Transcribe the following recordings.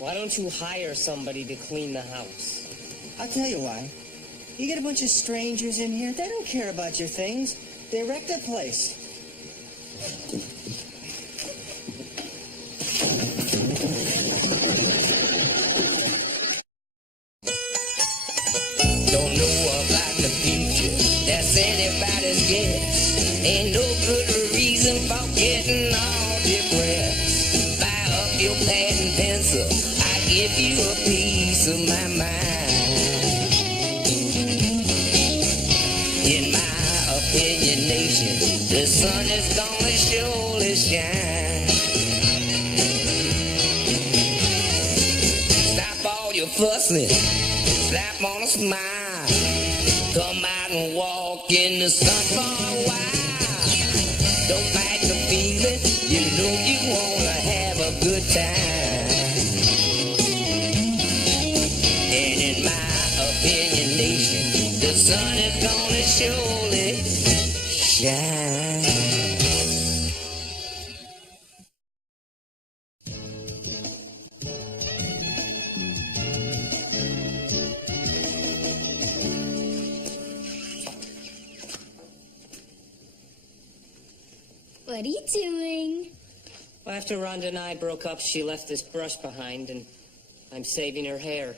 Why don't you hire somebody to clean the house? I'll tell you why. You get a bunch of strangers in here, they don't care about your things. They wreck the place. Don't know about the future, that's anybody's guess. Ain't no good reason for getting all depressed. Buy up your pad and pencil, I give you a piece of my mind. In my opinionation, the sun is gonna surely shine. Stop all your fussing, slap on a smile. Come out and walk in the sun for a while. Don't fight the feeling, you know you wanna have a good time. And in my opinionation, the sun is gonna surely shine. What are you doing? Well, after Rhonda and I broke up, she left this brush behind, and I'm saving her hair.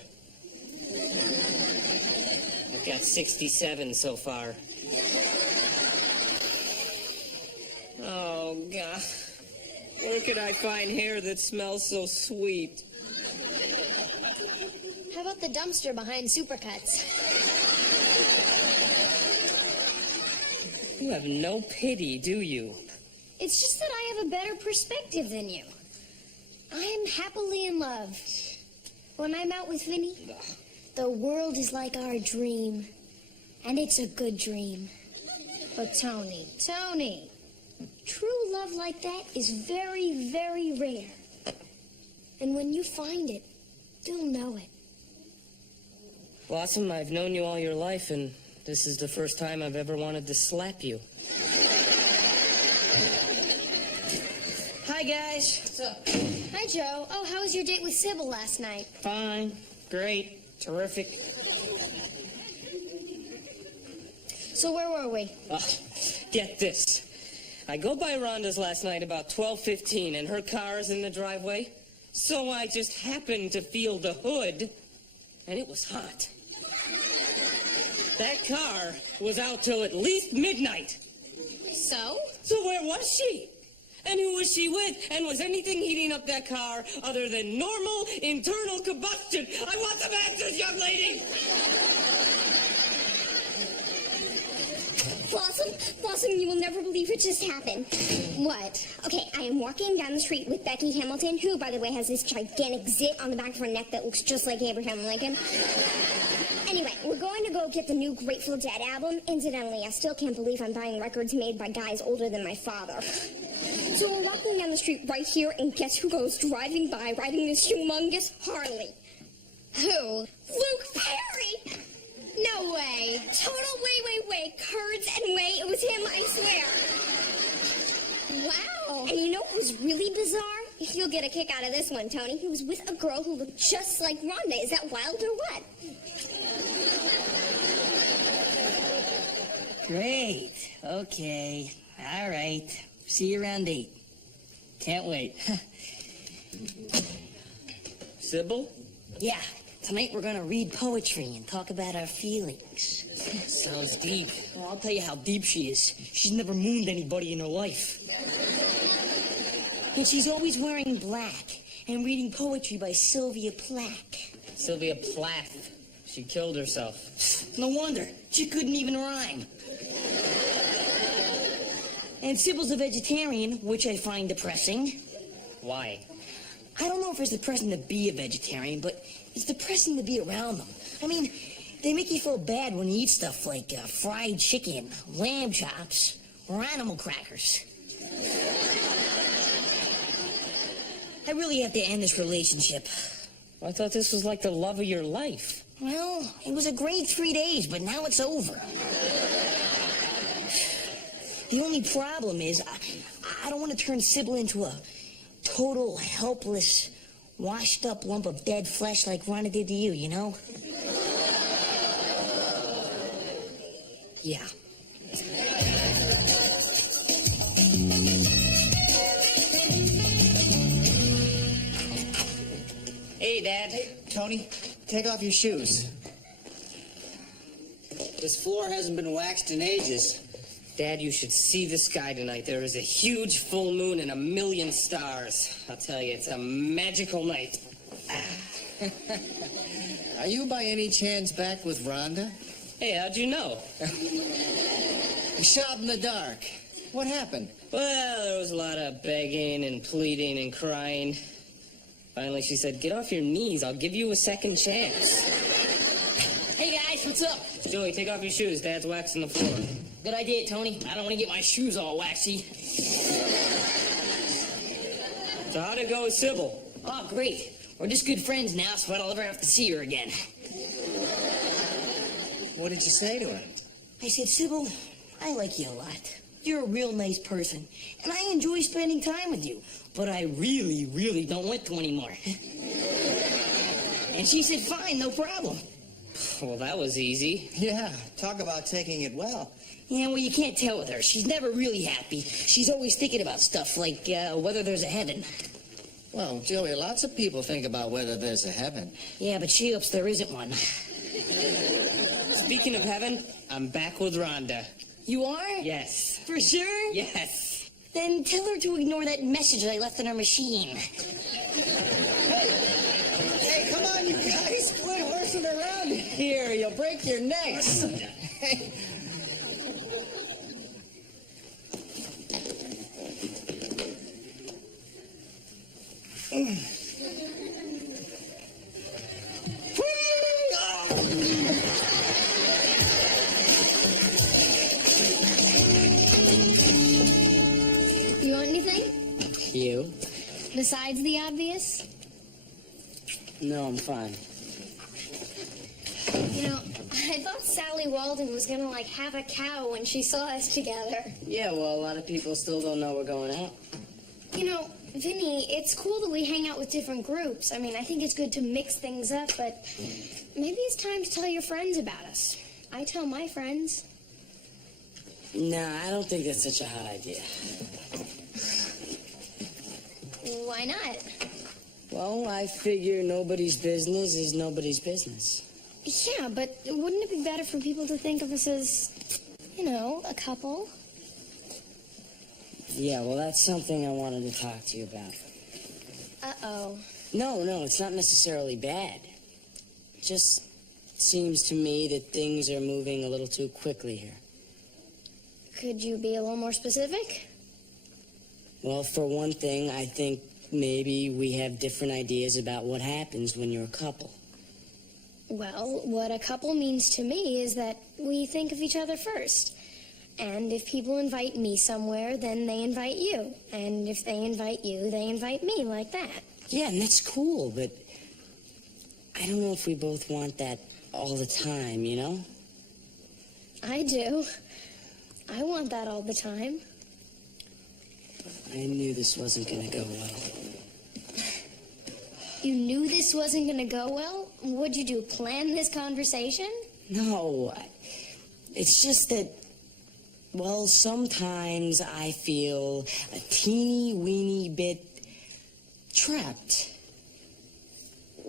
I've got 67 so far. Oh, God. Where could I find hair that smells so sweet? How about the dumpster behind Supercuts? You have no pity, do you? It's just that I have a better perspective than you. I am happily in love. When I'm out with Vinny, the world is like our dream. And it's a good dream. But Tony, true love like that is very, very rare. And when you find it, you'll know it. Blossom, I've known you all your life, and this is the first time I've ever wanted to slap you. Hi, guys. What's up? Hi, Joe. Oh, how was your date with Sybil last night? Fine. Great. Terrific. So where were we? Get this. I go by Rhonda's last night about 12:15, and her car is in the driveway. So I just happened to feel the hood, and it was hot. That car was out till at least midnight. So? So where was she? And who was she with? And was anything heating up that car other than normal internal combustion? I want some answers, young lady! Blossom, you will never believe what just happened. What? Okay, I am walking down the street with Becky Hamilton, who, by the way, has this gigantic zit on the back of her neck that looks just like Abraham Lincoln. Anyway, we're going to go get the new Grateful Dead album. Incidentally, I still can't believe I'm buying records made by guys older than my father. So we're walking down the street right here, and guess who goes driving by riding this humongous Harley? Who? Luke Perry! No way. Total way. Curds and way. It was him, I swear. Wow. And you know what was really bizarre? You'll get a kick out of this one, Tony. He was with a girl who looked just like Rhonda. Is that wild or what? Great. Okay. All right. See you around 8. Can't wait. Sybil? Yeah. Tonight we're going to read poetry and talk about our feelings. Sounds deep. Well, I'll tell you how deep she is. She's never mooned anybody in her life. And she's always wearing black and reading poetry by Sylvia Plath. Sylvia Plath. She killed herself. No wonder. She couldn't even rhyme. And Sybil's a vegetarian, which I find depressing. Why? I don't know if it's depressing to be a vegetarian, but it's depressing to be around them. I mean, they make you feel bad when you eat stuff like fried chicken, lamb chops, or animal crackers. I really have to end this relationship. I thought this was like the love of your life. Well, it was a great 3 days, but now it's over. The only problem is I don't want to turn Sybil into a total, helpless, washed up lump of dead flesh like Rhonda did to you, you know? Yeah. Hey, Dad. Tony, take off your shoes. This floor hasn't been waxed in ages. Dad, you should see the sky tonight. There is a huge full moon and 1,000,000 stars. I'll tell you, it's a magical night. Are you by any chance back with Rhonda? Hey, how'd you know? You shot in the dark. What happened? Well, there was a lot of begging and pleading and crying. Finally, she said, "Get off your knees. I'll give you a second chance." Hey, guys, what's up? Joey, take off your shoes. Dad's waxing the floor. Good idea, Tony. I don't want to get my shoes all waxy. So how'd it go with Sybil? Oh, great. We're just good friends now, so I don't ever have to see her again. What did you say to her? I said, Sybil, I like you a lot. You're a real nice person, and I enjoy spending time with you. But I really, really don't want to anymore. And she said, fine, no problem. Well, that was easy. Yeah, talk about taking it well. Yeah, well, you can't tell with her. She's never really happy. She's always thinking about stuff like whether there's a heaven. Well, Joey, lots of people think about whether there's a heaven. Yeah, but she hopes there isn't one. Speaking of heaven, I'm back with Rhonda. You are? Yes. For sure? Yes. Then tell her to ignore that message I left in her machine. Hey, come on, you guys. Quit horsing around here. You'll break your necks. You want anything? You? Besides the obvious? No, I'm fine. You know, I thought Sally Walden was gonna, like, have a cow when she saw us together. Yeah, well, a lot of people still don't know we're going out. You know, Vinny, it's cool that we hang out with different groups. I mean, I think it's good to mix things up, but maybe it's time to tell your friends about us. I tell my friends. Nah, I don't think that's such a hot idea. Why not? Well, I figure nobody's business is nobody's business. Yeah, but wouldn't it be better for people to think of us as, you know, a couple? Yeah, well, that's something I wanted to talk to you about. Uh-oh. No, it's not necessarily bad. It just seems to me that things are moving a little too quickly here. Could you be a little more specific? Well, for one thing, I think maybe we have different ideas about what happens when you're a couple. Well, what a couple means to me is that we think of each other first. And if people invite me somewhere, then they invite you. And if they invite you, they invite me, like that. Yeah, and that's cool, but I don't know if we both want that all the time, you know? I do. I want that all the time. I knew this wasn't gonna go well. You knew this wasn't going to go well? What'd you do, plan this conversation? No, it's just that, well, sometimes I feel a teeny weeny bit trapped.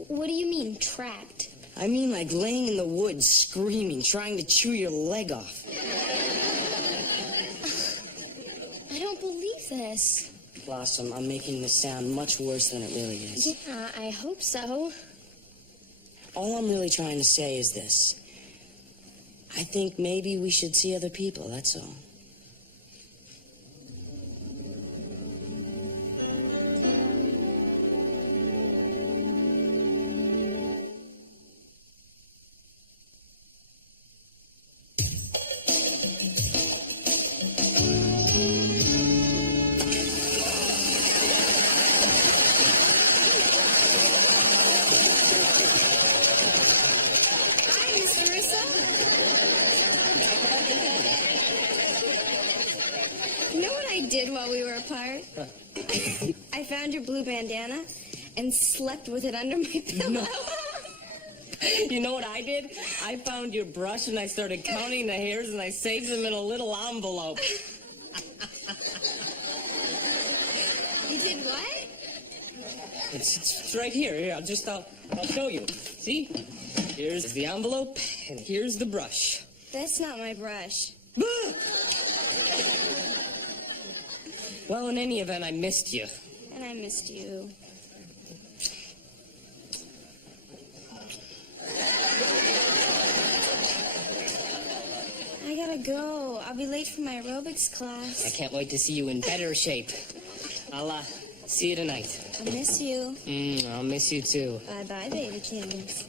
What do you mean, trapped? I mean, like laying in the woods, screaming, trying to chew your leg off. I don't believe this. Blossom, I'm making this sound much worse than it really is. Yeah, I hope so. All I'm really trying to say is this. I think maybe we should see other people, that's all. Hi, Miss Marissa. You know what I did while we were apart? I found your blue bandana, and slept with it under my pillow. No. You know what I did? I found your brush and I started counting the hairs and I saved them in a little envelope. You did what? It's right here. Here, I'll show you. See? Here's the envelope and here's the brush. That's not my brush. Well, in any event, I missed you. And I missed you. I gotta go. I'll be late for my aerobics class. I can't wait to see you in better shape. I'll see you tonight. I miss you. I'll miss you too. Bye-bye, babykins.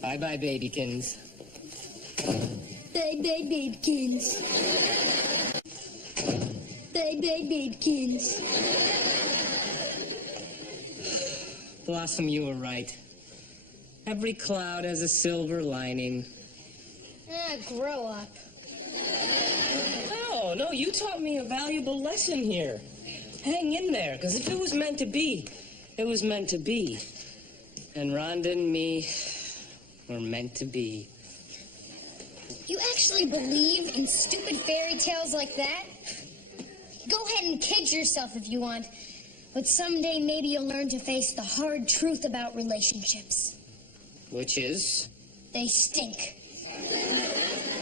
Bye-bye, babykins. Bye-bye, babykins. Bye-bye, babykins. Blossom, you were right. Every cloud has a silver lining. Grow up. No, you taught me a valuable lesson here. Hang in there, because if it was meant to be, it was meant to be. And Rhonda and me were meant to be. You actually believe in stupid fairy tales like that? Go ahead and kid yourself if you want, but someday maybe you'll learn to face the hard truth about relationships. Which is? They stink.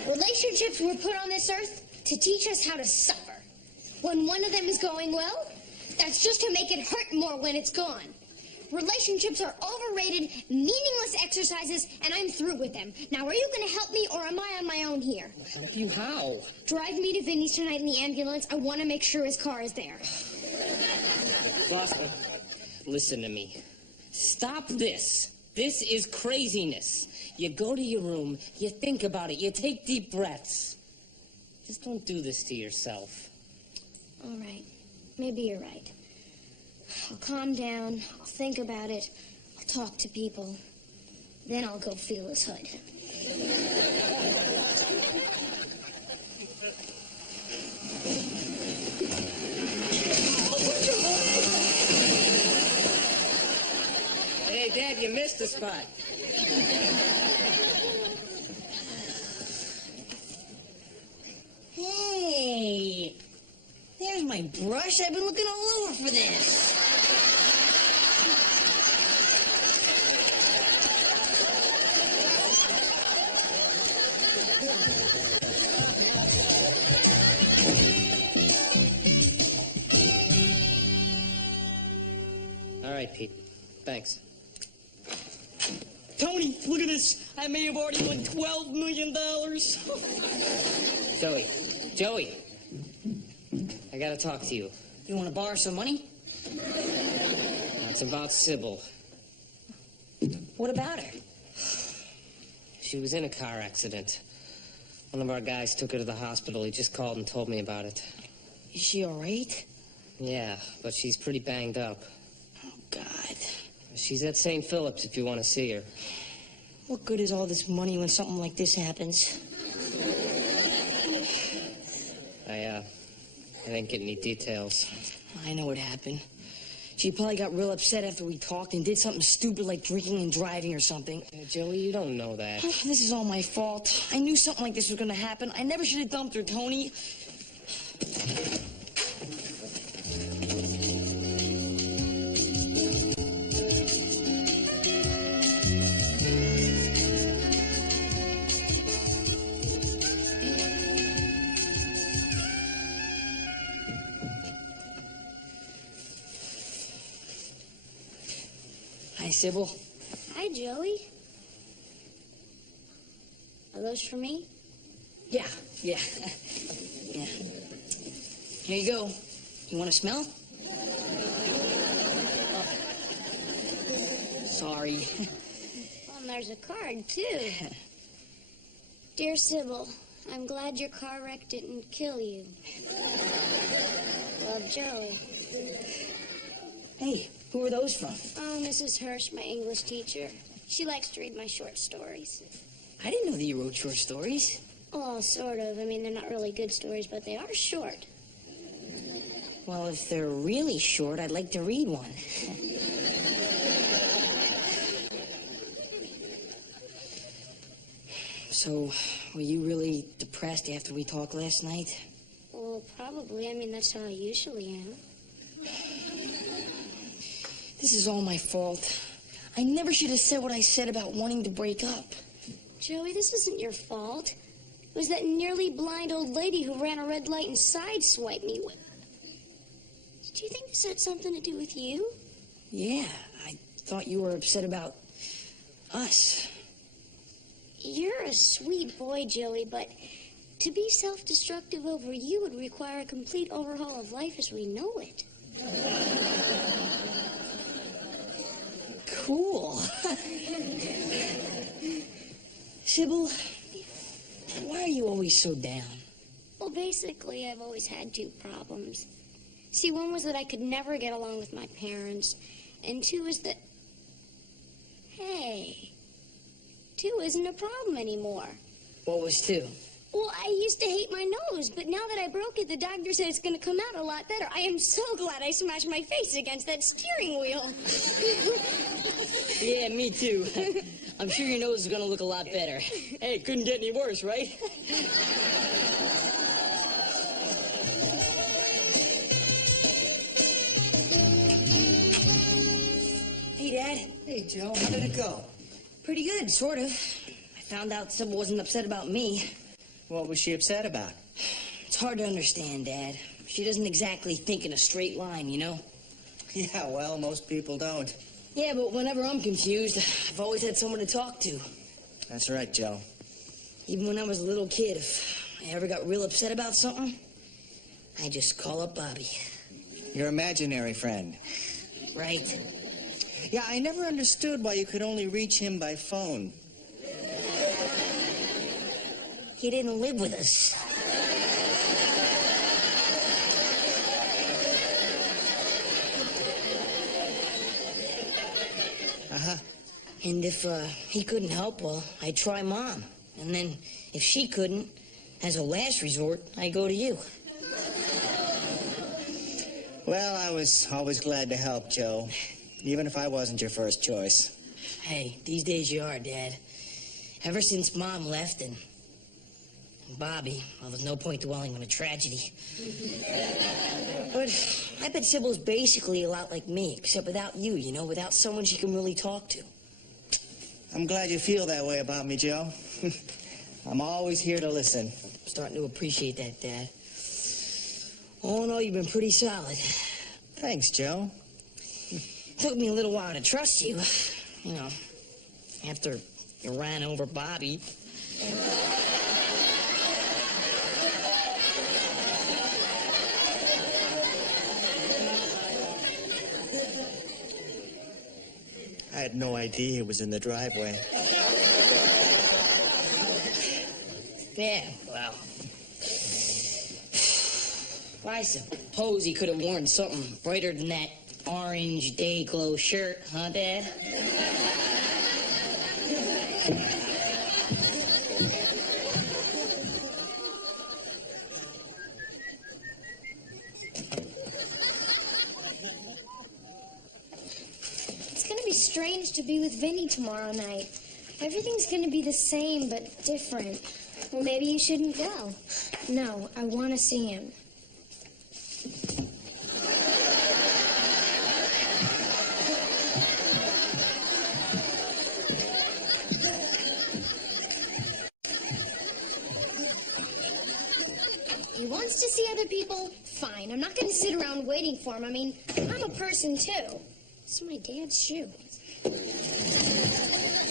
Relationships were put on this earth to teach us how to suffer. When one of them is going well, that's just to make it hurt more when it's gone. Relationships are overrated, meaningless exercises, and I'm through with them. Now, are you going to help me, or am I on my own here? Help you how? Drive me to Vinny's tonight in the ambulance. I want to make sure his car is there. Blossom, listen to me. Stop this. This is craziness. You go to your room, you think about it, you take deep breaths. Just don't do this to yourself. All right. Maybe you're right. I'll calm down. I'll think about it. I'll talk to people. Then I'll go feel his hood. Hey, Dad, you missed a spot. Hey, there's my brush. I've been looking all over for this. All right, Pete. Thanks. Tony, look at this. I may have already won $12 million. Joey, I gotta talk to you. You want to borrow some money? Now, it's about Sybil. What about her? She was in a car accident. One of our guys took her to the hospital. He just called and told me about it. Is she all right? Yeah, but she's pretty banged up. Oh, God. She's at St. Philip's if you want to see her. What good is all this money when something like this happens? I didn't get any details. I know what happened. She probably got real upset after we talked and did something stupid like drinking and driving or something. Joey, you don't know that. This is all my fault. I knew something like this was going to happen. I never should have dumped her, Tony. Hi, Sybil. Hi, Joey. Are those for me? Yeah. Yeah. Here you go. You want to smell? Oh. Sorry. Oh, and there's a card, too. Dear Sybil, I'm glad your car wreck didn't kill you. Love, Joey. Hey, who are those from? Oh, Mrs. Hirsch, my English teacher. She likes to read my short stories. I didn't know that you wrote short stories. Oh, sort of. I mean, they're not really good stories, but they are short. Well, if they're really short, I'd like to read one. So, were you really depressed after we talked last night? Well, probably. I mean, that's how I usually am. This is all my fault. I never should have said what I said about wanting to break up. Joey, this isn't your fault. It was that nearly blind old lady who ran a red light and sideswiped me. Do you think this had something to do with you? Yeah, I thought you were upset about us. You're a sweet boy, Joey, but to be self-destructive over you would require a complete overhaul of life as we know it. Cool. Sybil, why are you always so down? Well, basically, I've always had two problems. See, one was that I could never get along with my parents, and two is that... Hey, two isn't a problem anymore. What was two? Well, I used to hate my nose, but now that I broke it, the doctor said it's going to come out a lot better. I am so glad I smashed my face against that steering wheel. Yeah, me too. I'm sure your nose is going to look a lot better. Hey, it couldn't get any worse, right? Hey, Dad. Hey, Joe, how did it go? Pretty good, sort of. I found out Sybil wasn't upset about me. What was she upset about? It's hard to understand, Dad. She doesn't exactly think in a straight line, you know? Yeah, well, most people don't. Yeah, but whenever I'm confused, I've always had someone to talk to. That's right, Joe. Even when I was a little kid, if I ever got real upset about something, I just call up Bobby. Your imaginary friend. Right. Yeah, I never understood why you could only reach him by phone. He didn't live with us. Uh-huh. And if he couldn't help, well, I'd try Mom. And then if she couldn't, as a last resort, I'd go to you. Well, I was always glad to help, Joe, even if I wasn't your first choice. Hey, these days you are, Dad. Ever since Mom left and Bobby, well, there's no point dwelling on a tragedy. But I bet Sybil's basically a lot like me, except without you, you know, without someone she can really talk to. I'm glad you feel that way about me, Joe. I'm always here to listen. I'm starting to appreciate that, Dad. All in all, you've been pretty solid. Thanks, Joe. Took me a little while to trust you. You know, after you ran over Bobby. I had no idea it was in the driveway. Yeah, well, I suppose he could have worn something brighter than that orange day glow shirt, huh, Dad? It's going to be strange to be with Vinny tomorrow night. Everything's going to be the same, but different. Well, maybe you shouldn't go. No, I want to see him. He wants to see other people? Fine. I'm not going to sit around waiting for him. I mean, I'm a person, too. This is my dad's shoe.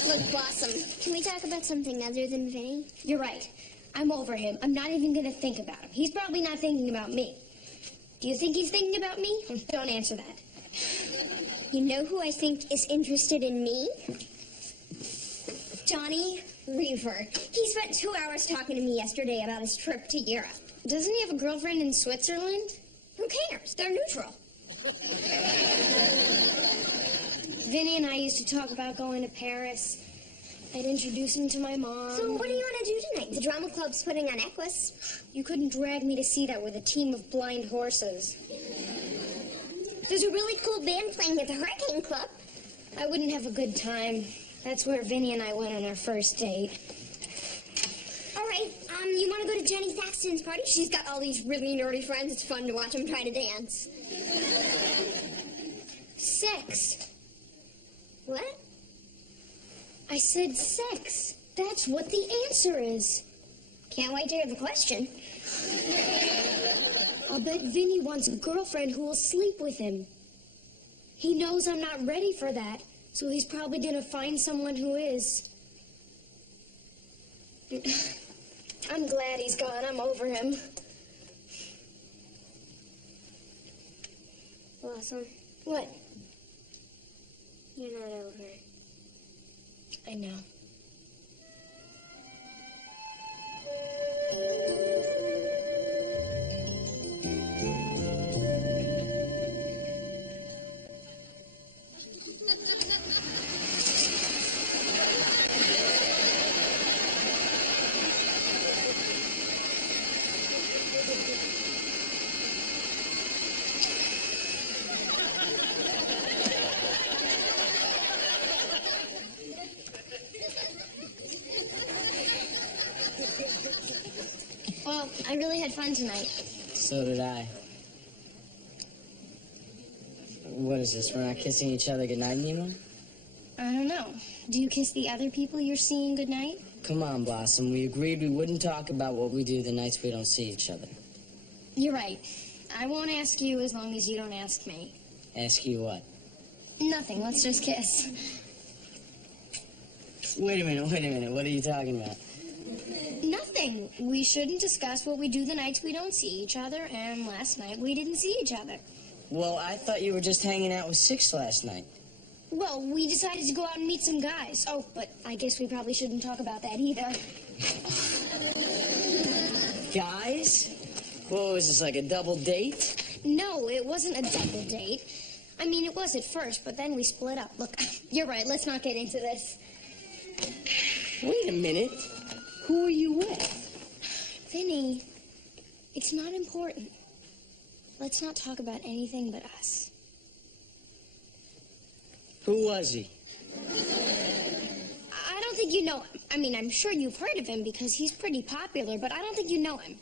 Look, Blossom, can we talk about something other than Vinny? You're right. I'm over him. I'm not even going to think about him. He's probably not thinking about me. Do you think he's thinking about me? Don't answer that. You know who I think is interested in me? Johnny Reaver. He spent 2 hours talking to me yesterday about his trip to Europe. Doesn't he have a girlfriend in Switzerland? Who cares? They're neutral. Vinny and I used to talk about going to Paris. I'd introduce him to my mom. So what do you want to do tonight? The drama club's putting on Equus. You couldn't drag me to see that with a team of blind horses. There's a really cool band playing at the Hurricane Club. I wouldn't have a good time. That's where Vinny and I went on our first date. You want to go to Jenny Thaxton's party? She's got all these really nerdy friends. It's fun to watch them try to dance. Sex. What? I said sex. That's what the answer is. Can't wait to hear the question. I'll bet Vinny wants a girlfriend who will sleep with him. He knows I'm not ready for that, so he's probably gonna find someone who is. I'm glad he's gone. I'm over him. Blossom, What? you're not over. I know. Well, I really had fun tonight. So did I. What is this? We're not kissing each other goodnight anymore? I don't know. Do you kiss the other people you're seeing goodnight? Come on, Blossom. We agreed we wouldn't talk about what we do the nights we don't see each other. You're right. I won't ask you as long as you don't ask me. Ask you what? Nothing. Let's just kiss. Wait a minute. What are you talking about? Nothing. We shouldn't discuss what we do the nights we don't see each other, and last night we didn't see each other. Well, I thought you were just hanging out with Six last night. Well, we decided to go out and meet some guys. Oh, but I guess we probably shouldn't talk about that either. Guys? What was this, like a double date? No, it wasn't a double date. I mean, it was at first, but then we split up. Look, you're right. Let's not get into this. Wait a minute. Who are you with? Vinny, it's not important. Let's not talk about anything but us. Who was he? I don't think you know him. I mean, I'm sure you've heard of him because he's pretty popular, but I don't think you know him.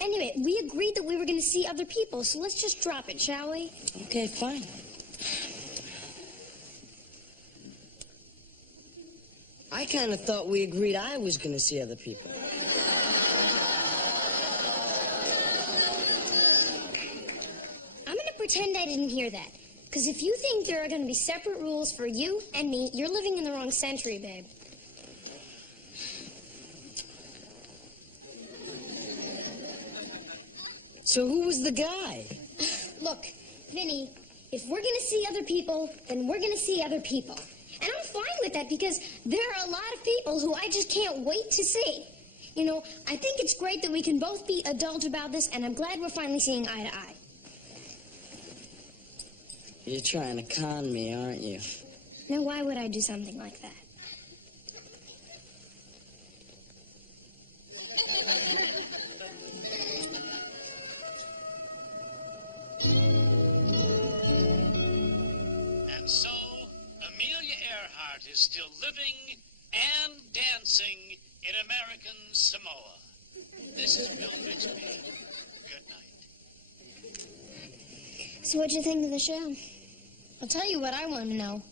Anyway, we agreed that we were going to see other people, so let's just drop it, shall we? Okay, fine. I kind of thought we agreed I was going to see other people. I'm going to pretend I didn't hear that. Because if you think there are going to be separate rules for you and me, you're living in the wrong century, babe. So who was the guy? Look, Vinny, if we're going to see other people, then we're going to see other people. And I'm fine with that because there are a lot of people who I just can't wait to see. You know, I think it's great that we can both be adult about this, and I'm glad we're finally seeing eye to eye. You're trying to con me, aren't you? Now, why would I do something like that? And so, Amelia Earhart is still living and dancing in American Samoa. This is Bill Bixby. Good night. So what'd you think of the show? I'll tell you what I want to know.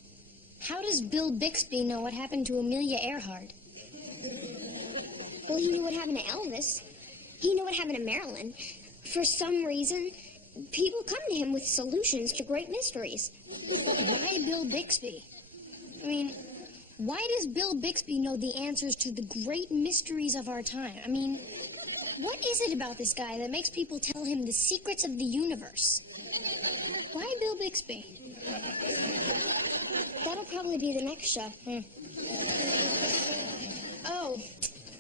How does Bill Bixby know what happened to Amelia Earhart? Well, he knew what happened to Elvis. He knew what happened to Marilyn. For some reason, people come to him with solutions to great mysteries. Why Bill Bixby? I mean, why does Bill Bixby know the answers to the great mysteries of our time? I mean, what is it about this guy that makes people tell him the secrets of the universe? Why Bill Bixby? That'll probably be the next show. Oh,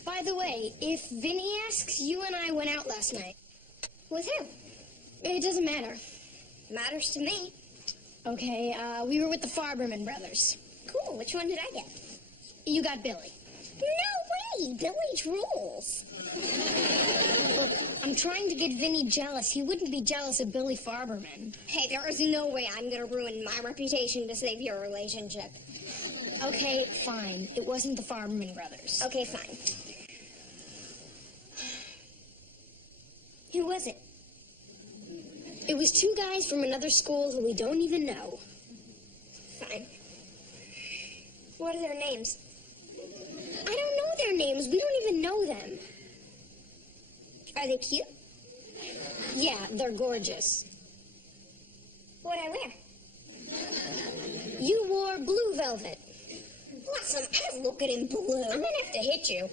by the way, if Vinny asks, you and I went out last night. With who? It doesn't matter. Matters to me. Okay, we were with the Farberman brothers. Cool. Which one did I get? You got Billy. No way! Billy's rules. Look, I'm trying to get Vinny jealous. He wouldn't be jealous of Billy Farberman. Hey, there is no way I'm gonna ruin my reputation to save your relationship. Okay, fine. It wasn't the Farberman brothers. Okay, fine. Who was it? It was two guys from another school who we don't even know. Fine. What are their names? I don't know their names. We don't even know them. Are they cute? Yeah, they're gorgeous. What'd I wear? You wore blue velvet. Awesome. I don't look good in blue. I'm gonna have to hit you.